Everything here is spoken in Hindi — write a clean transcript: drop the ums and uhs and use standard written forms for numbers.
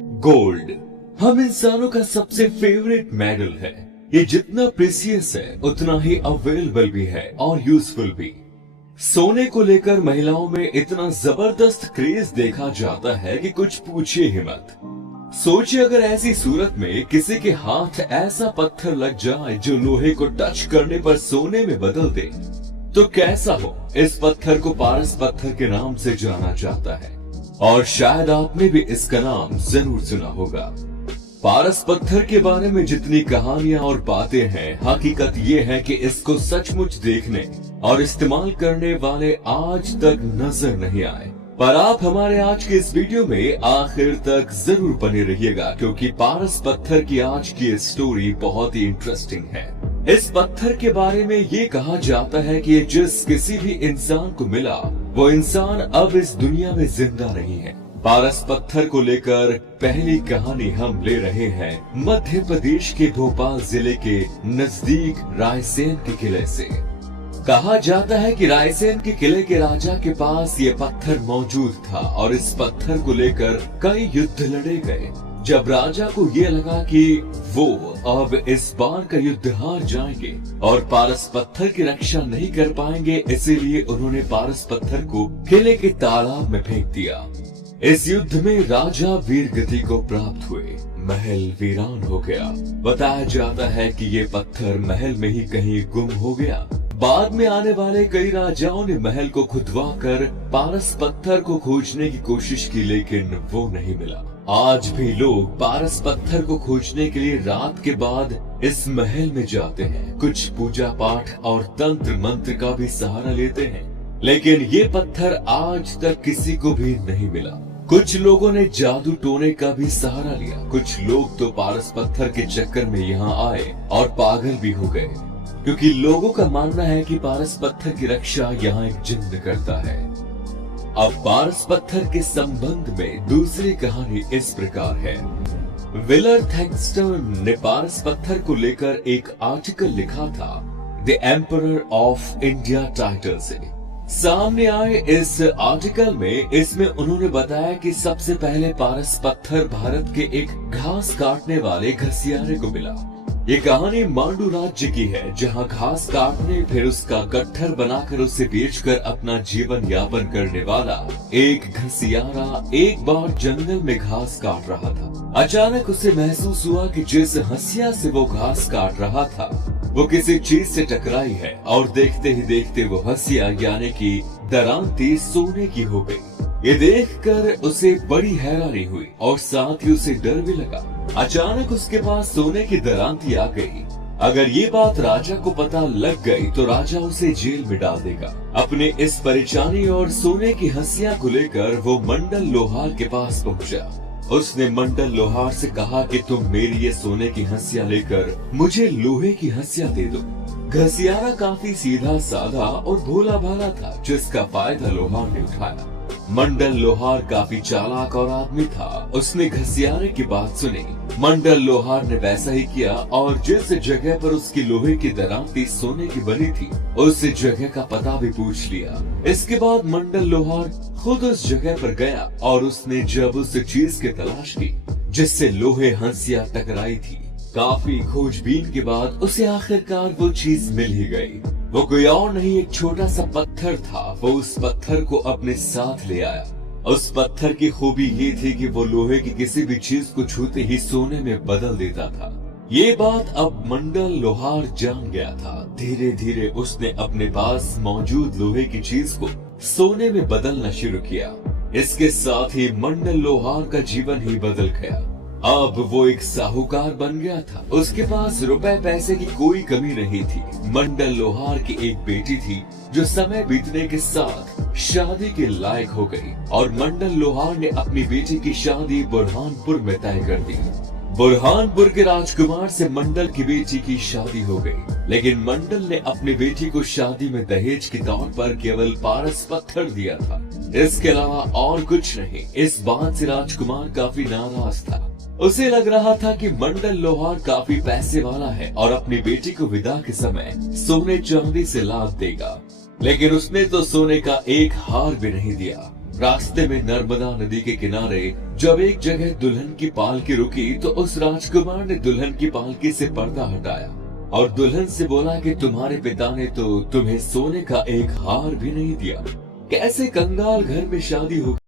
गोल्ड हम इंसानों का सबसे फेवरेट मेटल है। ये जितना प्रीसियस है उतना ही अवेलेबल भी है और यूजफुल भी। सोने को लेकर महिलाओं में इतना जबरदस्त क्रेज देखा जाता है कि कुछ पूछिए ही मत। सोचिए अगर ऐसी सूरत में किसी के हाथ ऐसा पत्थर लग जाए जो लोहे को टच करने पर सोने में बदल दे तो कैसा हो। इस पत्थर को पारस पत्थर के नाम से जाना जाता है और शायद आपने भी इसका नाम जरूर सुना होगा। पारस पत्थर के बारे में जितनी कहानियां और बातें हैं, हकीकत ये है कि इसको सचमुच देखने और इस्तेमाल करने वाले आज तक नजर नहीं आए। पर आप हमारे आज के इस वीडियो में आखिर तक जरूर बने रहिएगा क्योंकि पारस पत्थर की आज की स्टोरी बहुत ही इंटरेस्टिंग है। इस पत्थर के बारे में ये कहा जाता है कि जिस किसी भी इंसान को मिला वो इंसान अब इस दुनिया में जिंदा नहीं है। पारस पत्थर को लेकर पहली कहानी हम ले रहे हैं मध्य प्रदेश के भोपाल जिले के नजदीक रायसेन के किले से। कहा जाता है कि रायसेन के किले के राजा के पास ये पत्थर मौजूद था और इस पत्थर को लेकर कई युद्ध लड़े गए। जब राजा को ये लगा कि वो अब इस बार का युद्ध हार जाएंगे और पारस पत्थर की रक्षा नहीं कर पाएंगे, इसीलिए उन्होंने पारस पत्थर को किले के तालाब में फेंक दिया। इस युद्ध में राजा वीर गति को प्राप्त हुए, महल वीरान हो गया। बताया जाता है कि ये पत्थर महल में ही कहीं गुम हो गया। बाद में आने वाले कई राजाओं ने महल को खुदवा कर पारस पत्थर को खोजने की कोशिश की, लेकिन वो नहीं मिला। आज भी लोग पारस पत्थर को खोजने के लिए रात के बाद इस महल में जाते हैं। कुछ पूजा पाठ और तंत्र मंत्र का भी सहारा लेते हैं, लेकिन ये पत्थर आज तक किसी को भी नहीं मिला। कुछ लोगों ने जादू टोने का भी सहारा लिया। कुछ लोग तो पारस पत्थर के चक्कर में यहाँ आए और पागल भी हो गए क्योंकि लोगों का मानना है कि पारस पत्थर की रक्षा यहाँ एक जिन्न करता है। अब पारस पत्थर के संबंध में दूसरी कहानी इस प्रकार है। विलर थैंक्सटन ने पारस पत्थर को लेकर एक आर्टिकल लिखा था the emperor of India title से। सामने आए इस आर्टिकल में इसमें उन्होंने बताया कि सबसे पहले पारस पत्थर भारत के एक घास काटने वाले घसियारे को मिला। ये कहानी मांडू राज्य की है जहां घास काटने फिर उसका गट्ठर बनाकर उसे बेचकर अपना जीवन यापन करने वाला एक घसियारा एक बार जंगल में घास काट रहा था। अचानक उसे महसूस हुआ कि जिस हंसिया से वो घास काट रहा था वो किसी चीज से टकराई है और देखते ही देखते वो हंसिया यानी कि दरांती सोने की हो गई। ये देखकर उसे बड़ी हैरानी हुई और साथ ही उसे डर भी लगा। अचानक उसके पास सोने की दरांती आ गई। अगर ये बात राजा को पता लग गई तो राजा उसे जेल में डाल देगा। अपने इस परेशानी और सोने की हंसिया को लेकर वो मंडल लोहार के पास पहुंचा। उसने मंडल लोहार से कहा कि तुम मेरी ये सोने की हंसिया लेकर मुझे लोहे की हंसिया दे दो। घसियारा काफी सीधा साधा और भोला भाला था जिसका फायदा लोहार ने उठाया। मंडल लोहार काफी चालाक और आदमी था। उसने घसियारे की बात सुनी। मंडल लोहार ने वैसा ही किया और जिस जगह पर उसकी लोहे की दरांती सोने की बनी थी उस जगह का पता भी पूछ लिया। इसके बाद मंडल लोहार खुद उस जगह पर गया और उसने जब उस चीज की तलाश की जिससे लोहे हंसिया टकराई थी, काफी खोजबीन के बाद उसे आखिरकार वो चीज मिल ही गई। वो कोई और नहीं एक छोटा सा पत्थर था। वो उस पत्थर को अपने साथ ले आया। उस पत्थर की खूबी ये थी कि वो लोहे की किसी भी चीज को छूते ही सोने में बदल देता था। ये बात अब मंडल लोहार जान गया था। धीरे धीरे उसने अपने पास मौजूद लोहे की चीज को सोने में बदलना शुरू किया। इसके साथ ही मंडल लोहार का जीवन ही बदल गया। अब वो एक साहूकार बन गया था। उसके पास रुपए पैसे की कोई कमी नहीं थी। मंडल लोहार की एक बेटी थी जो समय बीतने के साथ शादी के लायक हो गई और मंडल लोहार ने अपनी बेटी की शादी बुरहानपुर में तय कर दी। बुरहानपुर के राजकुमार से मंडल की बेटी की शादी हो गई, लेकिन मंडल ने अपनी बेटी को शादी में दहेज के तौर पर केवल पारस पत्थर दिया था। इसके अलावा और कुछ नहीं। इस बात से राजकुमार काफी नाराज था। उसे लग रहा था कि मंडल लोहार काफी पैसे वाला है और अपनी बेटी को विदा के समय सोने चांदी से लाद देगा, लेकिन उसने तो सोने का एक हार भी नहीं दिया। रास्ते में नर्मदा नदी के किनारे जब एक जगह दुल्हन की पालकी रुकी तो उस राजकुमार ने दुल्हन की पालकी से पर्दा हटाया और दुल्हन से बोला कि तुम्हारे पिता ने तो तुम्हें सोने का एक हार भी नहीं दिया। कैसे कंगाल घर में शादी हो